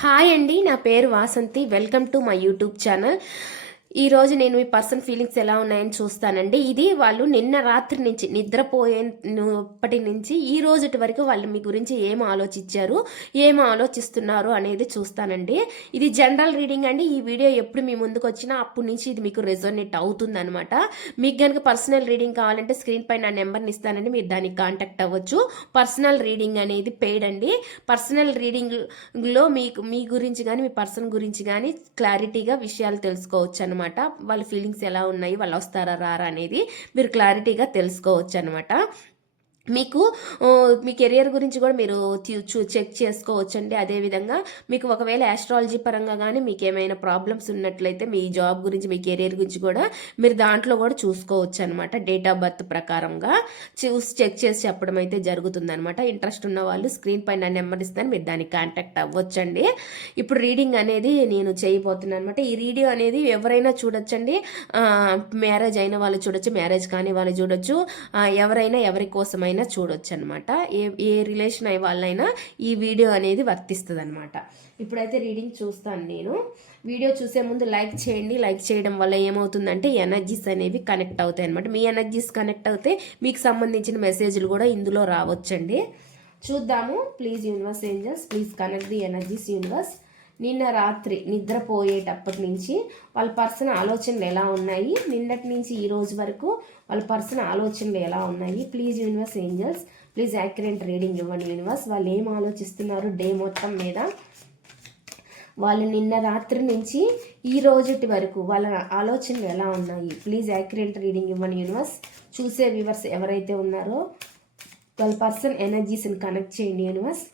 Hi అండి నా పేరు Vasanthi. Welcome to my YouTube channel. ఈరోజు నేను మీ పర్సన్ ఫీలింగ్స్ ఎలా ఉన్నాయని చూస్తానండి. ఇది వాళ్ళు నిన్న రాత్రి నుంచి నిద్రపోయేప్పటి నుంచి ఈ రోజుటి వరకు వాళ్ళు మీ గురించి ఏం ఆలోచించారు ఏం ఆలోచిస్తున్నారు అనేది చూస్తానండి. ఇది జనరల్ రీడింగ్ అండి. ఈ వీడియో ఎప్పుడు మీ ముందుకు వచ్చినా అప్పటి నుంచి ఇది మీకు రెజోనేట్ అవుతుంది అనమాట మీకు కనుక పర్సనల్ రీడింగ్ కావాలంటే స్క్రీన్ పై నా నెంబర్ని ఇస్తానండి. మీరు దానికి కాంటాక్ట్ అవ్వచ్చు. పర్సనల్ రీడింగ్ అనేది పెయిడ్ అండి. పర్సనల్ రీడింగ్లో మీకు మీ గురించి కానీ మీ పర్సన్ గురించి కానీ క్లారిటీగా విషయాలు తెలుసుకోవచ్చు అనమాట వాళ్ళ ఫీలింగ్స్ ఎలా ఉన్నాయి వాళ్ళు వస్తారా రారా అనేది మీరు క్లారిటీగా తెలుసుకోవచ్చు అనమాట మీకు మీ కెరియర్ గురించి కూడా మీరు చూ- చూ చెక్ చేసుకోవచ్చండి. అదేవిధంగా మీకు ఒకవేళ ఆస్ట్రాలజీ పరంగా కానీ మీకు ఏమైనా ప్రాబ్లమ్స్ ఉన్నట్లయితే మీ జాబ్ గురించి మీ కెరియర్ గురించి కూడా మీరు దాంట్లో కూడా చూసుకోవచ్చు అనమాట డేట్ ఆఫ్ బర్త్ ప్రకారంగా చూసి చెక్ చేసి చెప్పడం అయితే జరుగుతుందనమాట. ఇంట్రెస్ట్ ఉన్న వాళ్ళు స్క్రీన్ పైన నెంబర్ ఇస్తాను మీరు దానికి కాంటాక్ట్ అవ్వచ్చండి. ఇప్పుడు రీడింగ్ అనేది నేను చేయబోతున్నాను అనమాట ఈ రీడింగ్ అనేది ఎవరైనా చూడొచ్చండి. మ్యారేజ్ అయిన వాళ్ళు చూడొచ్చు మ్యారేజ్ కాని వాళ్ళు చూడొచ్చు. ఎవరైనా ఎవరి కోసమైనా చూడొచ్చు అనమాట ఏ ఏ రిలేషన్ అయ్యే వాళ్ళైనా ఈ వీడియో అనేది వర్తిస్తుంది అనమాట ఇప్పుడైతే రీడింగ్ చూస్తాను నేను. వీడియో చూసే ముందు లైక్ చేయండి. లైక్ చేయడం వల్ల ఏమవుతుందంటే ఎనర్జీస్ అనేవి కనెక్ట్ అవుతాయి అనమాట మీ ఎనర్జీస్ కనెక్ట్ అవుతే మీకు సంబంధించిన మెసేజ్లు కూడా ఇందులో రావచ్చండి. చూద్దాము. Please universe angels please connect the energies universe. నిన్న రాత్రి నిద్రపోయేటప్పటి నుంచి వాళ్ళ పర్సన్ ఆలోచనలు ఎలా ఉన్నాయి? నిన్నటి నుంచి ఈ రోజు వరకు వాళ్ళ పర్సన్ ఆలోచనలు ఎలా ఉన్నాయి? Please universe angels please accurate reading ఇవ్వండి యూనివర్స్. వాళ్ళు ఏం ఆలోచిస్తున్నారు? డే మొత్తం మీద వాళ్ళు నిన్న రాత్రి నుంచి ఈ రోజుటి వరకు వాళ్ళ ఆలోచనలు ఎలా ఉన్నాయి? ప్లీజ్ యాక్యురేట్ రీడింగ్ ఇవ్వండి యూనివర్స్. చూసే వ్యూవర్స్ ఎవరైతే ఉన్నారో వాళ్ళ పర్సన్ ఎనర్జీస్ని కనెక్ట్ చేయండి యూనివర్స్.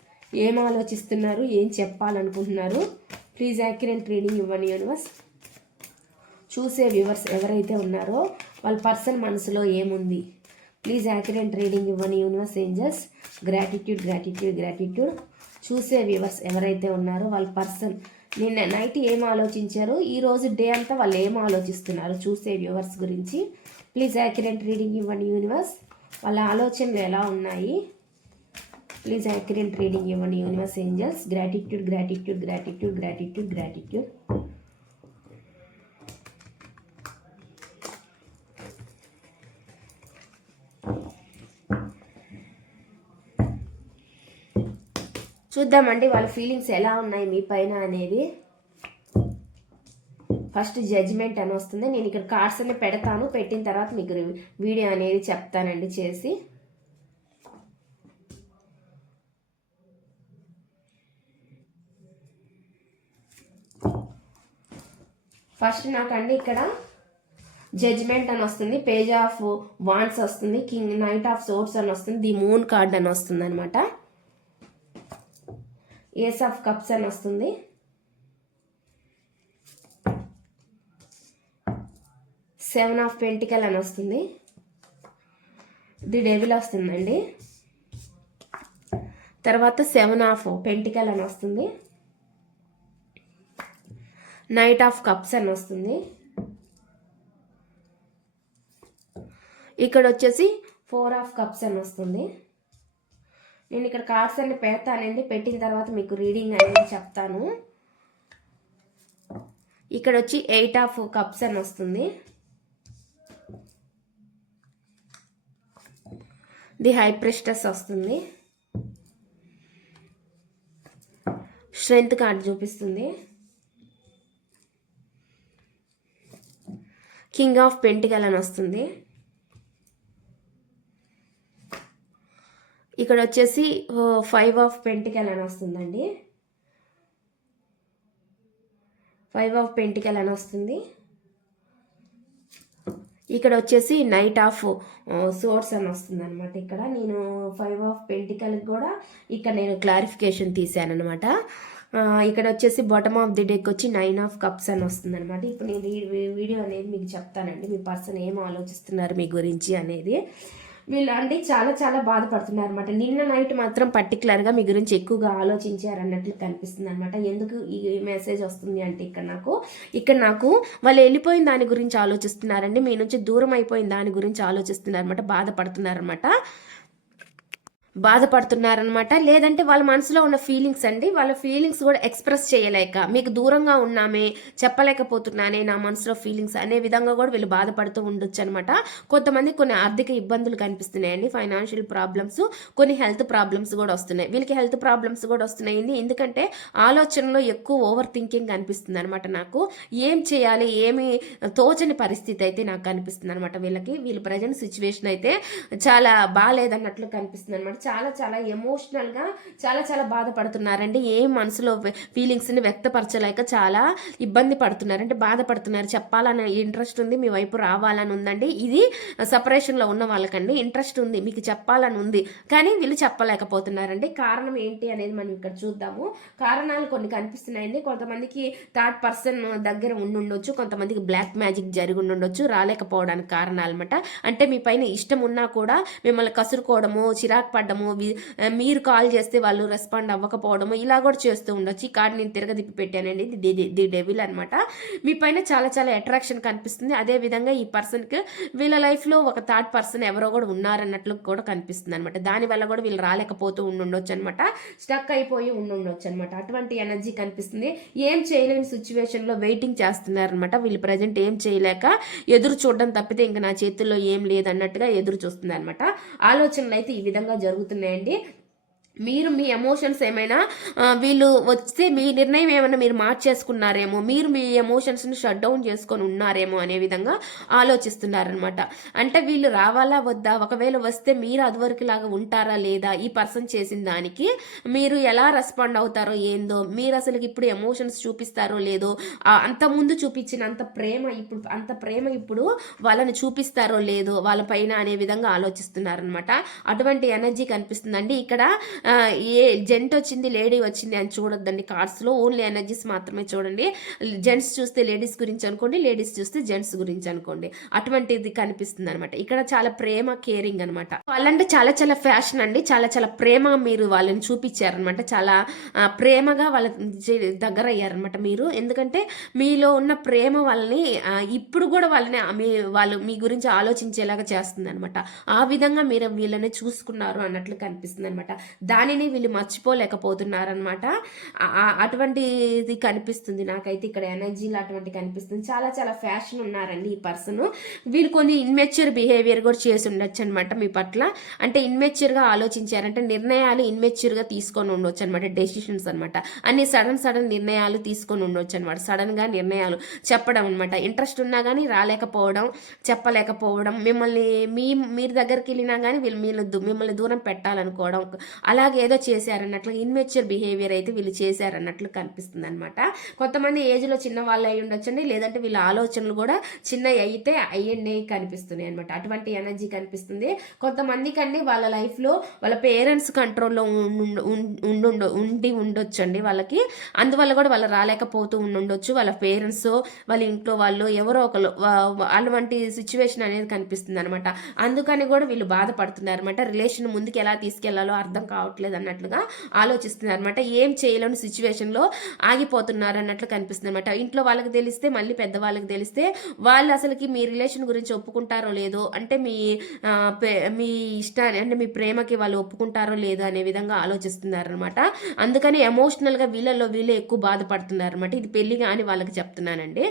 ఏం ఆలోచిస్తున్నారు? ఏం చెప్పాలనుకుంటున్నారు? ప్లీజ్ యాక్యురేట్ రీడింగ్ ఇవ్వండి యూనివర్స్. చూసే వ్యూవర్స్ ఎవరైతే ఉన్నారో వాళ్ళ పర్సన్ మనసులో ఏముంది? ప్లీజ్ యాక్యురేట్ రీడింగ్ ఇవ్వని universe angels. Gratitude gratitude gratitude. చూసే వ్యూవర్స్ ఎవరైతే ఉన్నారో వాళ్ళ పర్సన్. నిన్న నైట్ ఏం ఆలోచించారు? ఈ రోజు డే అంతా వాళ్ళు ఏం ఆలోచిస్తున్నారు? చూసే వ్యూవర్స్ గురించి. ప్లీజ్ యాక్యురేట్ రీడింగ్ ఇవ్వండి యూనివర్స్. వాళ్ళ ఆలోచనలు ఎలా ఉన్నాయి? ప్లీజ్ యాక్యురేట్ రీడింగ్ ఇవ్వండి universe angels. Gratitude gratitude gratitude gratitude gratitude. చూద్దామండి వాళ్ళ ఫీలింగ్స్ ఎలా ఉన్నాయి మీ పైన అనేది. ఫస్ట్ జడ్జిమెంట్ అని వస్తుంది. నేను ఇక్కడ కార్డ్స్ అన్ని పెడతాను. పెట్టిన తర్వాత మీకు వీడియో అనేది చెప్తానండి చేసి. ఫస్ట్ నాకండి ఇక్కడ జడ్జ్మెంట్ అని వస్తుంది. పేజ్ ఆఫ్ వాన్స్ వస్తుంది. కింగ్ నైట్ ఆఫ్ సోర్స్ అని వస్తుంది. ది మూన్ కార్డ్ అని వస్తుంది అనమాట ఏస్ ఆఫ్ కప్స్ అని వస్తుంది. సెవెన్ ఆఫ్ పెంటికల్ అని వస్తుంది. ది డెవిల్ వస్తుందండి. తర్వాత సెవెన్ ఆఫ్ పెంటికల్ అని వస్తుంది. నైట్ ఆఫ్ కప్స్ అని వస్తుంది. ఇక్కడ వచ్చేసి ఫోర్ ఆఫ్ కప్స్ అని వస్తుంది. నేను ఇక్కడ కార్డ్స్ అన్ని పెడతానండి పెట్టిన తర్వాత మీకు రీడింగ్ అనేది చెప్తాను. ఇక్కడ వచ్చి ఎయిట్ ఆఫ్ కప్స్ అని వస్తుంది. ది హై ప్రెస్టస్ వస్తుంది. స్ట్రెంత్ కార్డ్ చూపిస్తుంది. కింగ్ ఆఫ్ పెంటికల్ అని వస్తుంది. ఇక్కడ వచ్చేసి ఫైవ్ ఆఫ్ పెంటికల్ అని వస్తుందండి. ఫైవ్ ఆఫ్ పెంటికల్ అని వస్తుంది. ఇక్కడ వచ్చేసి నైట్ ఆఫ్ సోర్స్ అని వస్తుంది అనమాట ఇక్కడ. నేను ఫైవ్ ఆఫ్ పెంటికల్కి కూడా ఇక్కడ నేను క్లారిఫికేషన్ తీసాను అనమాట ఇక్కడ వచ్చేసి బాటమ్ ఆఫ్ ది డెక్ వచ్చి నైన్ ఆఫ్ కప్స్ అని వస్తుంది అనమాట ఇప్పుడు నేను వీడియో అనేది మీకు చెప్తానండి. మీ పర్సన్ ఏం ఆలోచిస్తున్నారు మీ గురించి అనేది. వీళ్ళు అంటే చాలా చాలా బాధపడుతున్నారు అనమాట నిన్న నైట్ మాత్రం పర్టికులర్గా మీ గురించి ఎక్కువగా ఆలోచించారు అన్నట్లు కనిపిస్తుంది అనమాట ఎందుకు ఈ మెసేజ్ వస్తుంది అంటే ఇక్కడ నాకు ఇక్కడ నాకు వాళ్ళు వెళ్ళిపోయిన దాని గురించి ఆలోచిస్తున్నారండి మీ నుంచి దూరం అయిపోయిన దాని గురించి ఆలోచిస్తున్నారు అనమాట బాధపడుతున్నారు అనమాట బాధపడుతున్నారనమాట లేదంటే వాళ్ళ మనసులో ఉన్న ఫీలింగ్స్ అండి. వాళ్ళ ఫీలింగ్స్ కూడా ఎక్స్ప్రెస్ చేయలేక మీకు దూరంగా ఉన్నామే చెప్పలేకపోతున్నానే నా మనసులో ఫీలింగ్స్ అనే విధంగా కూడా వీళ్ళు బాధపడుతూ ఉండొచ్చు అనమాట కొంతమంది కొన్ని ఆర్థిక ఇబ్బందులు కనిపిస్తున్నాయండి ఫైనాన్షియల్ ప్రాబ్లమ్స్ కొన్ని హెల్త్ ప్రాబ్లమ్స్ కూడా వస్తున్నాయి. వీళ్ళకి హెల్త్ ప్రాబ్లమ్స్ కూడా వస్తున్నాయండి. ఎందుకంటే ఆలోచనలో ఎక్కువ ఓవర్ థింకింగ్ కనిపిస్తుంది అనమాట నాకు. ఏం చేయాలి ఏమి తోచని పరిస్థితి అయితే నాకు కనిపిస్తుంది అనమాట వీళ్ళకి. వీళ్ళ ప్రజెంట్ సిచ్యువేషన్ అయితే చాలా బాగాలేదన్నట్లు కనిపిస్తుంది అనమాట చాలా చాలా ఎమోషనల్గా చాలా చాలా బాధపడుతున్నారండి. ఏం మనసులో ఫీలింగ్స్ని వ్యక్తపరచలేక చాలా ఇబ్బంది పడుతున్నారు అంటే బాధపడుతున్నారు. చెప్పాలని ఇంట్రెస్ట్ ఉంది మీ వైపు రావాలని ఉందండి. ఇది సపరేషన్లో ఉన్న వాళ్ళకండి ఇంట్రెస్ట్ ఉంది మీకు చెప్పాలని ఉంది. కానీ వీళ్ళు చెప్పలేకపోతున్నారండి. కారణం ఏంటి అనేది మనం ఇక్కడ చూద్దాము. కారణాలు కొన్ని కనిపిస్తున్నాయండి. కొంతమందికి థర్డ్ పర్సన్ దగ్గర ఉండుండొచ్చు కొంతమందికి బ్లాక్ మ్యాజిక్ జరిగి ఉండొచ్చు రాలేకపోవడానికి కారణాలు అనమాట అంటే మీ పైన ఇష్టం ఉన్నా కూడా మిమ్మల్ని కసురుకోవడము చిరాకు పడ్డము వి- మీరు కాల్ చేస్తే వాళ్ళు రెస్పాండ్ అవ్వకపోవడము ఇలా కూడా చేస్తూ ఉండొచ్చు. ఈ కార్డు నేను తిరగదిప్పి పెట్టానండి. ఇది ది- ది డెవిల్ అనమాట మీ పైన చాలా చాలా అట్రాక్షన్ కనిపిస్తుంది. అదే విధంగా ఈ పర్సన్కి వీళ్ళ లైఫ్లో ఒక థర్డ్ పర్సన్ ఎవరో కూడా ఉన్నారన్నట్లు కూడా కనిపిస్తుంది అనమాట దానివల్ల కూడా వీళ్ళు రాలేకపోతూ ఉండుండొచ్చు అనమాట స్టక్ అయిపోయి ఉండుండొచ్చు అనమాట అటువంటి ఎనర్జీ కనిపిస్తుంది. ఏం చేయలేని సిచ్యువేషన్లో వెయిటింగ్ చేస్తున్నారనమాట వీళ్ళు ప్రజెంట్ ఏం చేయలేక ఎదురు చూడడం తప్పితే ఇంకా నా చేతుల్లో ఏం లేదన్నట్టుగా ఎదురు చూస్తుంది అనమాట ఆలోచనలు అయితే ఈ విధంగా జరుగుతుంది జరుగుతున్నాయండి. మీరు మీ ఎమోషన్స్ ఏమైనా వీళ్ళు వస్తే మీ నిర్ణయం ఏమైనా మీరు మార్చేసుకున్నారేమో మీరు మీ ఎమోషన్స్ని షట్ డౌన్ చేసుకొని ఉన్నారేమో అనే విధంగా ఆలోచిస్తున్నారనమాట అంటే వీళ్ళు రావాలా వద్దా? ఒకవేళ వస్తే మీరు అదివరకు లాగా ఉంటారా లేదా? ఈ పర్సన్ చేసిన దానికి మీరు ఎలా రెస్పాండ్ అవుతారో ఏందో? మీరు అసలు ఇప్పుడు ఎమోషన్స్ చూపిస్తారో లేదో? అంత ముందు చూపించిన అంత ప్రేమ ఇప్పుడు అంత ప్రేమ ఇప్పుడు వాళ్ళని చూపిస్తారో లేదో? వాళ్ళ పైన అనే విధంగా ఆలోచిస్తున్నారనమాట అటువంటి ఎనర్జీ కనిపిస్తుందండి. ఇక్కడ ఏ జెంట్ వచ్చింది లేడీ వచ్చింది అని చూడొద్దండి. కార్డ్స్లో ఓన్లీ ఎనర్జీస్ మాత్రమే చూడండి. జెంట్స్ చూస్తే లేడీస్ గురించి అనుకోండి లేడీస్ చూస్తే జెంట్స్ గురించి అనుకోండి. అటువంటిది కనిపిస్తుంది అనమాట ఇక్కడ చాలా ప్రేమ కేరింగ్ అనమాట వాళ్ళంటే చాలా చాలా ఫ్యాషన్ అండి. చాలా చాలా ప్రేమ మీరు వాళ్ళని చూపించారనమాట చాలా ప్రేమగా వాళ్ళ దగ్గర అయ్యారనమాట మీరు. ఎందుకంటే మీలో ఉన్న ప్రేమ వాళ్ళని ఇప్పుడు కూడా వాళ్ళని మీ వాళ్ళు మీ గురించి ఆలోచించేలాగా చేస్తుంది అనమాట ఆ విధంగా మీరు వీళ్ళని చూసుకున్నారు అన్నట్లు కనిపిస్తుంది అనమాట దానిని వీళ్ళు మర్చిపోలేకపోతున్నారనమాట అటువంటిది కనిపిస్తుంది. నాకైతే ఇక్కడ ఎనర్జీలు అటువంటి కనిపిస్తుంది. చాలా చాలా ఫ్యాషన్ ఉన్నారండి ఈ పర్సన్. వీళ్ళు కొన్ని ఇన్మెచ్యూర్ బిహేవియర్ కూడా చేసి ఉండొచ్చు అనమాట మీ పట్ల. అంటే ఇన్మెచ్యూర్గా ఆలోచించారంటే నిర్ణయాలు ఇన్మెచ్యూర్గా తీసుకొని ఉండొచ్చు అనమాట డెసిషన్స్ అనమాట అన్ని సడన్ సడన్ నిర్ణయాలు తీసుకొని ఉండొచ్చు అనమాట సడన్గా నిర్ణయాలు చెప్పడం అనమాట ఇంట్రెస్ట్ ఉన్నా కానీ రాలేకపోవడం చెప్పలేకపోవడం మిమ్మల్ని మీ మీరు దగ్గరికి వెళ్ళినా కానీ వీళ్ళు మీరు మిమ్మల్ని దూరం పెట్టాలనుకోవడం అలా అలాగేదో చేశారన్నట్లు ఇన్మెచ్యూర్ బిహేవియర్ అయితే వీళ్ళు చేశారన్నట్లు కనిపిస్తుంది అనమాట కొంతమంది ఏజ్లో చిన్న వాళ్ళు అయి ఉండొచ్చండి లేదంటే వీళ్ళ ఆలోచనలు కూడా చిన్న అయితే అయ్యండి కనిపిస్తున్నాయి అనమాట అటువంటి ఎనర్జీ కనిపిస్తుంది. కొంతమందికండి వాళ్ళ లైఫ్లో వాళ్ళ పేరెంట్స్ కంట్రోల్లో ఉండు ఉండి ఉండొచ్చండి వాళ్ళకి. అందువల్ల కూడా వాళ్ళు రాలేకపోతూ ఉండొచ్చు. వాళ్ళ పేరెంట్స్ వాళ్ళ ఇంట్లో వాళ్ళు ఎవరో ఒకరు అటువంటి సిచ్యువేషన్ అనేది కనిపిస్తుంది అనమాట అందుకని కూడా వీళ్ళు బాధపడుతున్నారు అనమాట రిలేషన్ ముందుకు ఎలా తీసుకెళ్ళాలో అర్థం కావడం అవ్వట్లేదు అన్నట్లుగా ఆలోచిస్తున్నారు అనమాట ఏం చేయలేని సిచ్యువేషన్లో ఆగిపోతున్నారు అన్నట్లు కనిపిస్తుంది అనమాట ఇంట్లో వాళ్ళకి తెలిస్తే మళ్ళీ పెద్దవాళ్ళకి తెలిస్తే వాళ్ళు అసలుకి మీ రిలేషన్ గురించి ఒప్పుకుంటారో లేదో అంటే మీ పే- మీ ఇష్టాన్ని అంటే మీ ప్రేమకి వాళ్ళు ఒప్పుకుంటారో లేదో అనే విధంగా ఆలోచిస్తున్నారు అనమాట అందుకని ఎమోషనల్గా వీళ్ళలో వీళ్ళే ఎక్కువ బాధపడుతున్నారు అనమాట ఇది పెళ్ళి కానీ వాళ్ళకి చెప్తున్నానండి.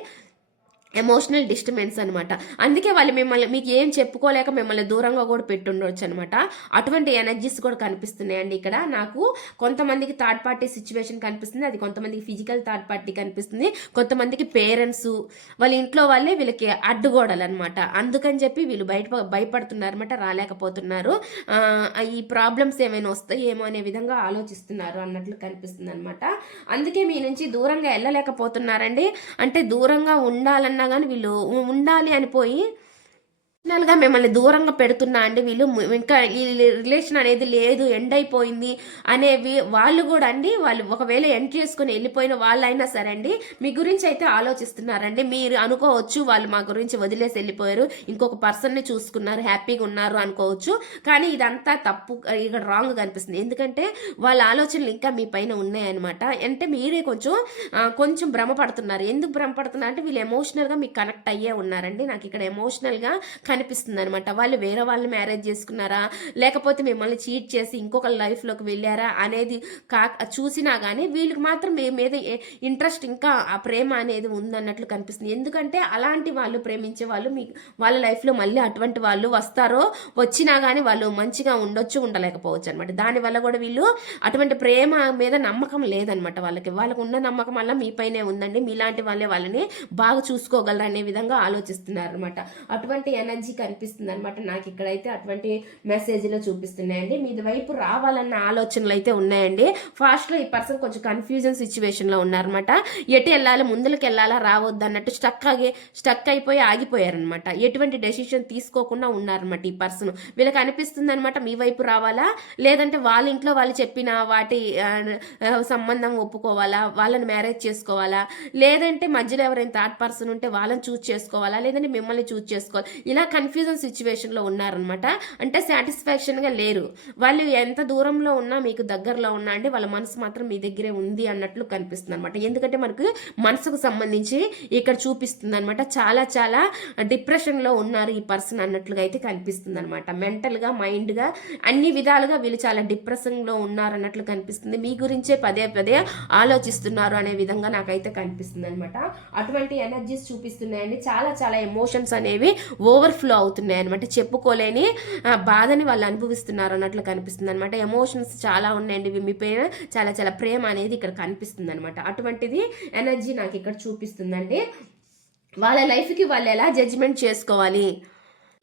ఎమోషనల్ డిస్టర్బెన్స్ అనమాట అందుకే వాళ్ళు మిమ్మల్ని మీకు ఏం చెప్పుకోలేక మిమ్మల్ని దూరంగా కూడా పెట్టుండొచ్చు అనమాట అటువంటి ఎనర్జీస్ కూడా కనిపిస్తున్నాయండి ఇక్కడ. నాకు కొంతమందికి థర్డ్ పార్టీ సిచ్యువేషన్ కనిపిస్తుంది అది కొంతమందికి ఫిజికల్ థర్డ్ పార్టీ కనిపిస్తుంది కొంతమందికి పేరెంట్స్ వాళ్ళ ఇంట్లో వాళ్ళే వీళ్ళకి అడ్డుగోడలు అనమాట అందుకని చెప్పి వీళ్ళు బయట భయపడుతున్నారు అనమాట రాలేకపోతున్నారు ఈ ప్రాబ్లమ్స్ ఏమైనా వస్తాయేమో అనే విధంగా ఆలోచిస్తున్నారు అన్నట్లు కనిపిస్తుంది అనమాట అందుకే మీ నుంచి దూరంగా వెళ్ళలేకపోతున్నారండి. అంటే దూరంగా ఉండాలన్న కానీ వీళ్ళు ఉండాలి అని పోయి గా మిమ్మల్ని దూరంగా పెడుతున్నా అండి వీళ్ళు. ఇంకా ఈ రిలేషన్ అనేది లేదు ఎండ్ అయిపోయింది అనేవి వాళ్ళు కూడా అండి వాళ్ళు ఒకవేళ ఎండ్ చేసుకుని వెళ్ళిపోయిన వాళ్ళైనా సరే అండి మీ గురించి అయితే ఆలోచిస్తున్నారండి. మీరు అనుకోవచ్చు వాళ్ళు మా గురించి వదిలేసి వెళ్ళిపోయారు. ఇంకొక పర్సన్ని చూసుకున్నారు హ్యాపీగా ఉన్నారు అనుకోవచ్చు. కానీ ఇదంతా తప్పు ఇక్కడ రాంగ్ కనిపిస్తుంది. ఎందుకంటే వాళ్ళ ఆలోచనలు ఇంకా మీ పైన ఉన్నాయన్నమాట. అంటే మీరే కొంచెం కొంచెం భ్రమపడుతున్నారు. ఎందుకు భ్రమపడుతున్నారు అంటే వీళ్ళు ఎమోషనల్గా మీకు కనెక్ట్ అయ్యే ఉన్నారండి. నాకు ఇక్కడ ఎమోషనల్గా కనిపిస్తుంది అనమాట వాళ్ళు వేరే వాళ్ళని మ్యారేజ్ చేసుకున్నారా? లేకపోతే మిమ్మల్ని చీట్ చేసి ఇంకొక లైఫ్లోకి వెళ్ళారా? అనేది కా చూసినా కానీ వీళ్ళకి మాత్రం మీ మీద ఇంట్రెస్ట్ ఇంకా ఆ ప్రేమ అనేది ఉందన్నట్లు కనిపిస్తుంది. ఎందుకంటే అలాంటి వాళ్ళు ప్రేమించే వాళ్ళు మీ వాళ్ళ లైఫ్లో మళ్ళీ అటువంటి వాళ్ళు వస్తారో వచ్చినా కానీ వాళ్ళు మంచిగా ఉండొచ్చు ఉండలేకపోవచ్చు అనమాట దానివల్ల కూడా వీళ్ళు అటువంటి ప్రేమ మీద నమ్మకం లేదనమాట వాళ్ళకి. వాళ్ళకు ఉన్న నమ్మకం వల్ల మీపైనే ఉందండి. మీలాంటి వాళ్ళే వాళ్ళని బాగా చూసుకోగలరు అనే విధంగా ఆలోచిస్తున్నారు అనమాట అటువంటి ఎనర్జీ కనిపిస్తుంది అనమాట నాకు ఇక్కడైతే అటువంటి మెసేజ్లో చూపిస్తున్నాయండి. మీ వైపు రావాలన్న ఆలోచనలు అయితే ఉన్నాయండి. ఫాస్ట్లో ఈ పర్సన్ కొంచెం కన్ఫ్యూజన్ సిచ్యువేషన్లో ఉన్నారనమాట ఎటు వెళ్ళాలి ముందులకు వెళ్ళాలా రావద్దు అన్నట్టు స్టక్ ఆగి స్టక్ అయిపోయి ఆగిపోయారనమాట ఎటువంటి డెసిషన్ తీసుకోకుండా ఉన్నారనమాట ఈ పర్సన్ వీళ్ళకి అనిపిస్తుంది అనమాట మీ వైపు రావాలా? లేదంటే వాళ్ళ ఇంట్లో వాళ్ళు చెప్పిన వాటి సంబంధం ఒప్పుకోవాలా? వాళ్ళని మ్యారేజ్ చేసుకోవాలా? లేదంటే మధ్యలో ఎవరైనా థర్డ్ పర్సన్ ఉంటే వాళ్ళని చూస్ చేసుకోవాలా? లేదంటే మిమ్మల్ని చూస్ చేసుకోవాలి? ఇలా కన్ఫ్యూజన్ సిచ్యువేషన్లో ఉన్నారనమాట అంటే సాటిస్ఫాక్షన్గా లేరు. వాళ్ళు ఎంత దూరంలో ఉన్నా మీకు దగ్గరలో ఉన్నా అంటే వాళ్ళ మనసు మాత్రం మీ దగ్గరే ఉంది అన్నట్లు కనిపిస్తుంది అనమాట ఎందుకంటే మనకు మనసుకు సంబంధించి ఇక్కడ చూపిస్తుంది అనమాట చాలా చాలా డిప్రెషన్లో ఉన్నారు ఈ పర్సన్ అన్నట్లుగా అయితే కనిపిస్తుంది అనమాట మెంటల్గా మైండ్గా అన్ని విధాలుగా వీళ్ళు చాలా డిప్రెషన్లో ఉన్నారు అన్నట్లు కనిపిస్తుంది. మీ గురించే పదే పదే ఆలోచిస్తున్నారు అనే విధంగా నాకైతే కనిపిస్తుంది అనమాట అటువంటి ఎనర్జీస్ చూపిస్తున్నాయండి. చాలా చాలా ఎమోషన్స్ అనేవి ఫ్లో అవుతున్నాయి అనమాట చెప్పుకోలేని బాధని వాళ్ళు అనుభవిస్తున్నారు అన్నట్లు కనిపిస్తుంది అనమాట ఎమోషన్స్ చాలా ఉన్నాయండి. మీ పైన చాలా చాలా ప్రేమ అనేది ఇక్కడ కనిపిస్తుంది అనమాట అటువంటిది ఎనర్జీ నాకు ఇక్కడ చూపిస్తుందండి. వాళ్ళ లైఫ్కి వాళ్ళు ఎలా జడ్జిమెంట్ చేసుకోవాలి?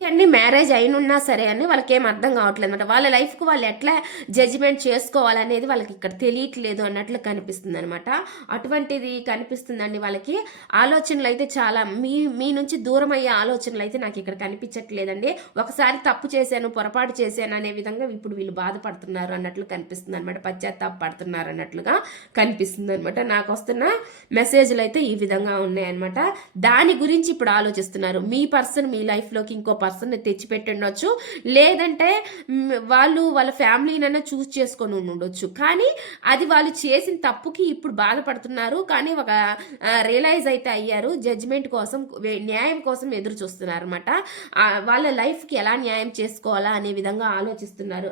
అన్ని మ్యారేజ్ అయినున్నా సరే అని వాళ్ళకి ఏం అర్థం కావట్లేదు అనమాట వాళ్ళ లైఫ్కి వాళ్ళు ఎట్లా జడ్జిమెంట్ చేసుకోవాలనేది వాళ్ళకి ఇక్కడ తెలియట్లేదు అన్నట్లు కనిపిస్తుంది అనమాట అటువంటిది కనిపిస్తుందండి వాళ్ళకి. ఆలోచనలు అయితే చాలా మీ మీ నుంచి దూరం అయ్యే ఆలోచనలు అయితే నాకు ఇక్కడ కనిపించట్లేదండి. ఒకసారి తప్పు చేశాను పొరపాటు చేశాను అనే విధంగా ఇప్పుడు వీళ్ళు బాధపడుతున్నారు అన్నట్లు కనిపిస్తుంది అనమాట పశ్చాత్తాపడుతున్నారు అన్నట్లుగా కనిపిస్తుంది అనమాట నాకు వస్తున్న మెసేజ్లు అయితే ఈ విధంగా ఉన్నాయన్నమాట. దాని గురించి ఇప్పుడు ఆలోచిస్తున్నారు. మీ పర్సన్ మీ లైఫ్లోకి ఇంకో పర్సన్ తెచ్చిపెట్టుండొచ్చు. లేదంటే వాళ్ళు వాళ్ళ ఫ్యామిలీనైనా చూస్ చేసుకొని ఉండొచ్చు కానీ అది వాళ్ళు చేసిన తప్పుకి ఇప్పుడు బాధపడుతున్నారు. కానీ ఒక రియలైజ్ అయితే అయ్యారు. జడ్జిమెంట్ కోసం న్యాయం కోసం ఎదురు చూస్తున్నారు అనమాట వాళ్ళ లైఫ్కి ఎలా న్యాయం చేసుకోవాలా అనే విధంగా ఆలోచిస్తున్నారు.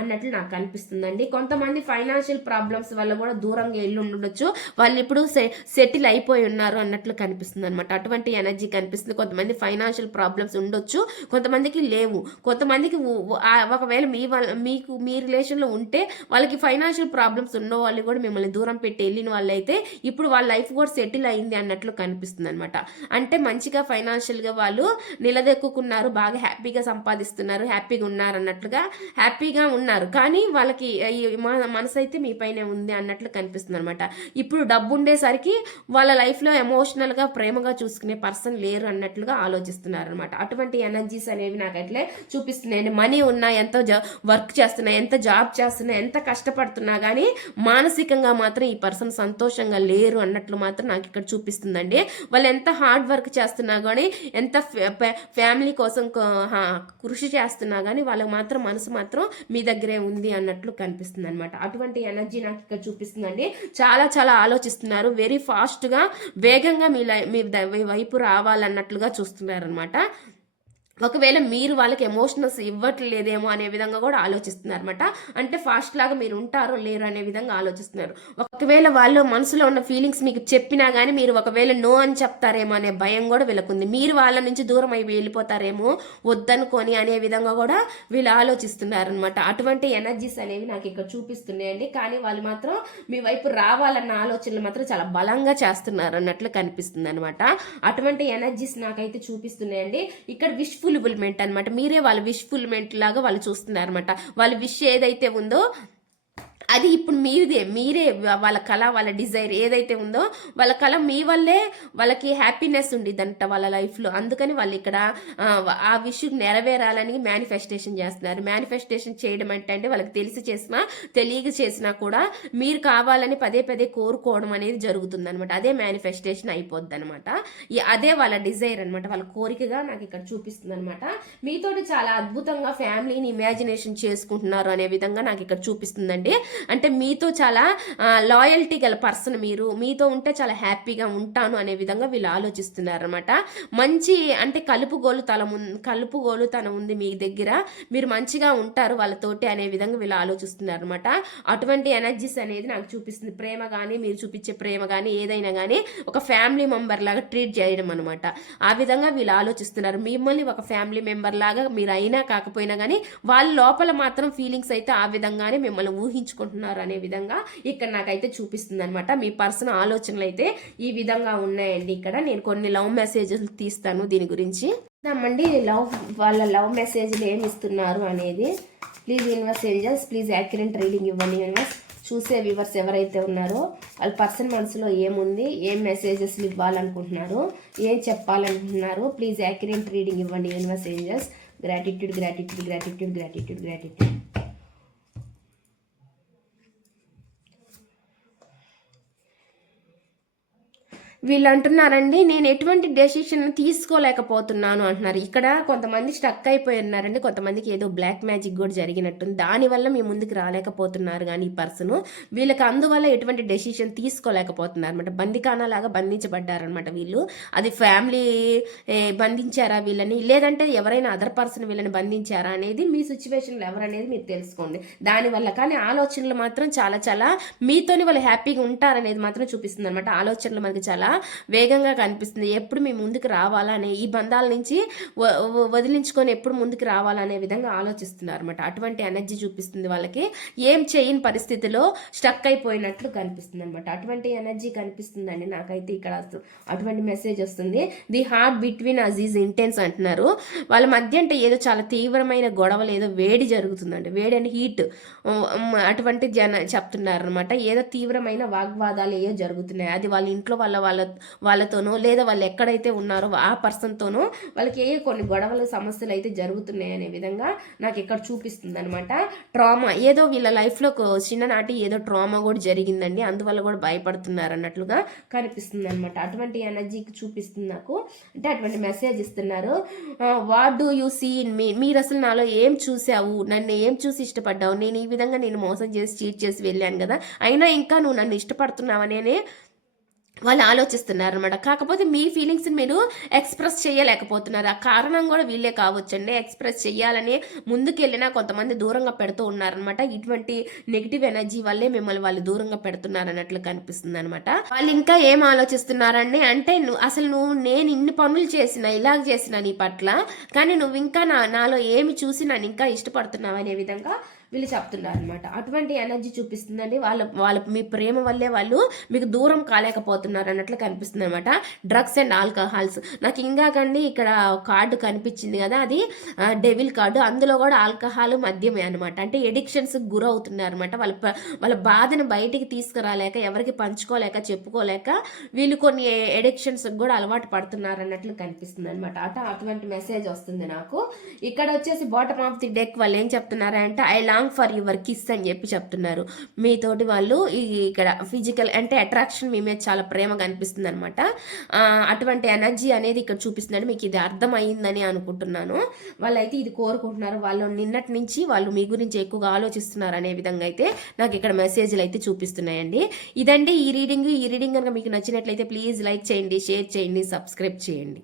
అన్నట్లు నాకు అనిపిస్తుందండి. కొంతమంది ఫైనాన్షియల్ ప్రాబ్లమ్స్ వల్ల కూడా దూరంగా వెళ్ళి ఉండొచ్చు వాళ్ళు ఇప్పుడు సెటిల్ అయిపోయి ఉన్నారు అన్నట్లు కనిపిస్తుంది అనమాట అటువంటి ఎనర్జీ కనిపిస్తుంది. కొంతమంది ఫైనాన్షియల్ ప్రాబ్లమ్స్ ఉండొచ్చు. కొంతమందికి లేవు. కొంతమందికి ఒకవేళ మీ వాళ్ళ మీకు మీ రిలేషన్లో ఉంటే వాళ్ళకి ఫైనాన్షియల్ ప్రాబ్లమ్స్ ఉన్న వాళ్ళు కూడా మిమ్మల్ని దూరం పెట్టి వెళ్ళిన వాళ్ళైతే ఇప్పుడు వాళ్ళ లైఫ్ కూడా సెటిల్ అయింది అన్నట్లు కనిపిస్తుంది అనమాట అంటే మంచిగా ఫైనాన్షియల్గా వాళ్ళు నిలదొక్కున్నారు బాగా హ్యాపీగా సంపాదిస్తున్నారు హ్యాపీగా ఉన్నారు అన్నట్లుగా హ్యాపీగా ఉన్నారు. కానీ వాళ్ళకి మనసు అయితే మీ పైనే ఉంది అన్నట్లు కనిపిస్తుంది అనమాట ఇప్పుడు డబ్బు ఉండేసరికి వాళ్ళ లైఫ్లో ఎమోషనల్గా ప్రేమగా చూసుకునే పర్సన్ లేరు అన్నట్లుగా ఆలోచిస్తున్నారు అనమాట అటువంటి ఎనర్జీస్ అనేవి నాకు అట్లే చూపిస్తున్నాయండి మనీ ఉన్నా ఎంతో వర్క్ చేస్తున్నా ఎంత జాబ్ చేస్తున్నా ఎంత కష్టపడుతున్నా కానీ మానసికంగా మాత్రం ఈ పర్సన్ సంతోషంగా లేరు అన్నట్లు మాత్రం నాకు ఇక్కడ చూపిస్తుందండి. వాళ్ళు ఎంత హార్డ్ వర్క్ చేస్తున్నా కానీ ఎంత ఫ్యామిలీ కోసం కృషి చేస్తున్నా కానీ వాళ్ళకి మాత్రం మనసు మాత్రం మీ దగ్గరే ఉంది అన్నట్లు కనిపిస్తుంది అనమాట అటువంటి ఎనర్జీ నాకు ఇక్కడ చూపిస్తుందండి. చాలా చాలా ఆలోచిస్తున్నారు. వెరీ ఫాస్ట్గా వేగంగా మీ లై మీ ద- మీ వైపు రావాలన్నట్లుగా చూస్తున్నారు అనమాట ఒకవేళ మీరు వాళ్ళకి ఎమోషనల్స్ ఇవ్వట్లేదేమో అనే విధంగా కూడా ఆలోచిస్తున్నారు అనమాట అంటే ఫాస్ట్ లాగా మీరు ఉంటారో లేరు అనే విధంగా ఆలోచిస్తున్నారు. ఒకవేళ వాళ్ళు మనసులో ఉన్న ఫీలింగ్స్ మీకు చెప్పినా కానీ మీరు ఒకవేళ నో అని చెప్తారేమో అనే భయం కూడా వీళ్ళకుంది. మీరు వాళ్ళ నుంచి దూరం అయి వెళ్ళిపోతారేమో వద్దనుకొని అనే విధంగా కూడా వీళ్ళు ఆలోచిస్తున్నారు అనమాట అటువంటి ఎనర్జీస్ అనేవి నాకు ఇక్కడ చూపిస్తున్నాయండి. కానీ వాళ్ళు మాత్రం మీ వైపు రావాలన్న ఆలోచనలు మాత్రం చాలా బలంగా చేస్తున్నారు అన్నట్లు కనిపిస్తుంది అనమాట అటువంటి ఎనర్జీస్ నాకైతే చూపిస్తున్నాయండి. ఇక్కడ విష్ ఫుల్ఫిల్మెంట్ అనమాట మీరే వాళ్ళ విష్ ఫుల్మెంట్ లాగా వాళ్ళు చూస్తున్నారు అనమాట వాళ్ళ విష్ ఏదైతే ఉందో అది ఇప్పుడు మీదే మీరే వాళ్ళ కళ వాళ్ళ డిజైర్ ఏదైతే ఉందో వాళ్ళ కళ మీ వల్లే వాళ్ళకి హ్యాపీనెస్ ఉండిద్దంట వాళ్ళ లైఫ్లో. అందుకని వాళ్ళు ఇక్కడ ఆ, విష్ విషయం నెరవేరాలని మేనిఫెస్టేషన్ చేస్తున్నారు. మేనిఫెస్టేషన్ చేయడం అంటే అంటే వాళ్ళకి తెలిసి చేసినా తెలియక చేసినా కూడా మీరు కావాలని పదే పదే కోరుకోవడం అనేది జరుగుతుంది అనమాట అదే మేనిఫెస్టేషన్ అయిపోద్ది అనమాట అదే వాళ్ళ డిజైర్ అనమాట వాళ్ళ కోరికగా నాకు ఇక్కడ చూపిస్తుంది అనమాట మీతోటి చాలా అద్భుతంగా ఫ్యామిలీని ఇమాజినేషన్ చేసుకుంటున్నారు అనే విధంగా నాకు ఇక్కడ చూపిస్తుందండి. అంటే మీతో చాలా లాయల్టీ గల పర్సన్ మీరు. మీతో ఉంటే చాలా హ్యాపీగా ఉంటాను అనే విధంగా వీళ్ళు ఆలోచిస్తున్నారు అనమాట మంచి అంటే కలుపుగోలు తల కలుపుగోలు తన ఉంది మీ దగ్గర. మీరు మంచిగా ఉంటారు వాళ్ళతోటి అనే విధంగా వీళ్ళు ఆలోచిస్తున్నారు అనమాట అటువంటి ఎనర్జీస్ అనేది నాకు చూపిస్తుంది. ప్రేమ కానీ మీరు చూపించే ప్రేమ కానీ ఏదైనా కానీ ఒక ఫ్యామిలీ మెంబర్ లాగా ట్రీట్ చేయడం అనమాట ఆ విధంగా వీళ్ళు ఆలోచిస్తున్నారు. మిమ్మల్ని ఒక ఫ్యామిలీ మెంబర్ లాగా మీరు అయినా కాకపోయినా కానీ వాళ్ళ లోపల మాత్రం ఫీలింగ్స్ అయితే ఆ విధంగానే మిమ్మల్ని చేసుకుంటున్నారు అనే విధంగా ఇక్కడ నాకైతే చూపిస్తుంది అనమాట మీ పర్సనల్ ఆలోచనలు అయితే ఈ విధంగా ఉన్నాయండి ఇక్కడ. నేను కొన్ని లవ్ మెసేజెస్ తీస్తాను దీని గురించి. చూద్దామండి లవ్ వాళ్ళ లవ్ మెసేజ్లు ఏమి ఇస్తున్నారు అనేది. Please universe angels please accurate reading ఇవ్వండి యూనివర్స్. చూసే వ్యూవర్స్ ఎవరైతే ఉన్నారో వాళ్ళ పర్సన్ మనసులో ఏముంది ఏం మెసేజెస్ ఇవ్వాలనుకుంటున్నారు ఏం చెప్పాలనుకుంటున్నారు ప్లీజ్ యాక్యురెంట్ రీడింగ్ ఇవ్వండి universe angels. Gratitude gratitude gratitude gratitude gratitude వీళ్ళు అంటున్నారండి నేను ఎటువంటి డెసిషన్ తీసుకోలేకపోతున్నాను అంటున్నారు. ఇక్కడ కొంతమంది స్టక్ అయిపోయి ఉన్నారండి. కొంతమందికి ఏదో బ్లాక్ మ్యాజిక్ కూడా జరిగినట్టుంది. దానివల్ల మీ ముందుకు రాలేకపోతున్నారు కానీ ఈ పర్సన్ వీళ్ళకి అందువల్ల ఎటువంటి డెసిషన్ తీసుకోలేకపోతున్నారు అనమాట బందికానా లాగా బంధించబడ్డారనమాట వీళ్ళు. అది ఫ్యామిలీ బంధించారా వీళ్ళని? లేదంటే ఎవరైనా అదర్ పర్సన్ వీళ్ళని బంధించారా అనేది మీ సిచ్యువేషన్లో ఎవరనేది మీరు తెలుసుకోండి. దానివల్ల కానీ ఆలోచనలు మాత్రం చాలా చాలా మీతోని వాళ్ళు హ్యాపీగా ఉంటారనేది మాత్రం చూపిస్తుంది అనమాట ఆలోచనలు మనకి చాలా వేగంగా కనిపిస్తుంది. ఎప్పుడు మీ ముందుకు రావాలనే ఈ బంధాల నుంచి వదిలించుకొని ఎప్పుడు ముందుకు రావాలనే విధంగా ఆలోచిస్తున్నారు అనమాట అటువంటి ఎనర్జీ చూపిస్తుంది వాళ్ళకి. ఏం చేయని పరిస్థితిలో స్టక్ అయిపోయినట్లు కనిపిస్తుంది అనమాట అటువంటి ఎనర్జీ కనిపిస్తుందండి నాకైతే ఇక్కడ అటువంటి మెసేజ్ వస్తుంది. The heart between us is intense అంటున్నారు. వాళ్ళ మధ్య అంటే ఏదో చాలా తీవ్రమైన గొడవలు ఏదో వేడి జరుగుతుందండి. వేడి అని హీట్ అటువంటి జన చెప్తున్నారు అనమాట ఏదో తీవ్రమైన వాగ్వాదాలు ఏదో జరుగుతున్నాయి. అది వాళ్ళ ఇంట్లో వాళ్ళ వాళ్ళ వాళ్ళతోనో లేదా వాళ్ళు ఎక్కడైతే ఉన్నారో ఆ పర్సన్తోనో వాళ్ళకి ఏ కొన్ని గొడవలు సమస్యలు అయితే జరుగుతున్నాయి అనే విధంగా నాకు ఇక్కడ చూపిస్తుంది అనమాట ట్రామా ఏదో వీళ్ళ లైఫ్లో చిన్ననాటి ఏదో ట్రామా కూడా జరిగిందండి. అందువల్ల కూడా భయపడుతున్నారు అన్నట్లుగా కనిపిస్తుంది అనమాట అటువంటి ఎనర్జీకి చూపిస్తుంది నాకు. అంటే అటువంటి మెసేజ్ ఇస్తున్నారు. What do you see in me మీరు అసలు నాలో ఏం చూసావు నన్ను ఏం చూసి ఇష్టపడ్డావు? నేను ఈ విధంగా నేను మోసం చేసి చీట్ చేసి వెళ్ళాను కదా? అయినా ఇంకా నువ్వు నన్ను ఇష్టపడుతున్నావనే వాళ్ళు ఆలోచిస్తున్నారు అనమాట కాకపోతే మీ ఫీలింగ్స్ని మీరు ఎక్స్ప్రెస్ చేయలేకపోతున్నారు? ఆ కారణం కూడా వీళ్ళే కావచ్చండి. ఎక్స్ప్రెస్ చేయాలని ముందుకెళ్ళినా కొంతమంది దూరంగా పెడుతూ ఉన్నారనమాట ఇటువంటి నెగిటివ్ ఎనర్జీ వల్లే మిమ్మల్ని వాళ్ళు దూరంగా పెడుతున్నారు అన్నట్లు కనిపిస్తుంది అనమాట వాళ్ళు ఇంకా ఏం ఆలోచిస్తున్నారండి? అంటే నువ్వు అసలు నువ్వు నేను ఇన్ని పనులు చేసిన ఇలాగ చేసిన నీ పట్ల కానీ నువ్వు ఇంకా నా నాలో ఏమి చూసి నన్ను ఇంకా ఇష్టపడుతున్నావు అనే విధంగా వీళ్ళు చెప్తున్నారు అనమాట అటువంటి ఎనర్జీ చూపిస్తుందండి. వాళ్ళ వాళ్ళ మీ ప్రేమ వల్లే వాళ్ళు మీకు దూరం కాలేకపోతున్నారు అన్నట్లు కనిపిస్తుంది అనమాట డ్రగ్స్ అండ్ ఆల్కహాల్స్. నాకు ఇంకాకండి ఇక్కడ కార్డు కనిపించింది కదా అది డెవిల్ కార్డు. అందులో కూడా ఆల్కహాల్ మద్యమే అనమాట అంటే ఎడిక్షన్స్ గురవుతున్నారు అనమాట వాళ్ళ వాళ్ళ బాధను బయటికి తీసుకురాలేక ఎవరికి పంచుకోలేక చెప్పుకోలేక వీళ్ళు కొన్ని ఎడిక్షన్స్ కూడా అలవాటు పడుతున్నారు అన్నట్లు కనిపిస్తుంది అనమాట అట అటువంటి మెసేజ్ వస్తుంది నాకు. ఇక్కడ వచ్చేసి బాటమ్ ఆఫ్ ది డెక్ వాళ్ళు ఏం చెప్తున్నారంటే I thank for your kiss అని చెప్పి చెప్తున్నారు. మీతోటి వాళ్ళు ఇక్కడ ఫిజికల్ అంటే అట్రాక్షన్ మీ మీద చాలా ప్రేమ కనిపిస్తుంది అనమాట అటువంటి ఎనర్జీ అనేది ఇక్కడ చూపిస్తున్నాడు. మీకు ఇది అర్థమైందని అనుకుంటున్నాను. వాళ్ళైతే ఇది కోరుకుంటున్నారు. వాళ్ళు నిన్నటి నుంచి వాళ్ళు మీ గురించి ఎక్కువగా ఆలోచిస్తున్నారు అనే విధంగా అయితే నాకు ఇక్కడ మెసేజ్లు అయితే చూపిస్తున్నాయండి. ఇదండి ఈ రీడింగ్ ఈ రీడింగ్ కనుక మీకు నచ్చినట్లయితే ప్లీజ్ లైక్ చేయండి షేర్ చేయండి సబ్స్క్రైబ్ చేయండి.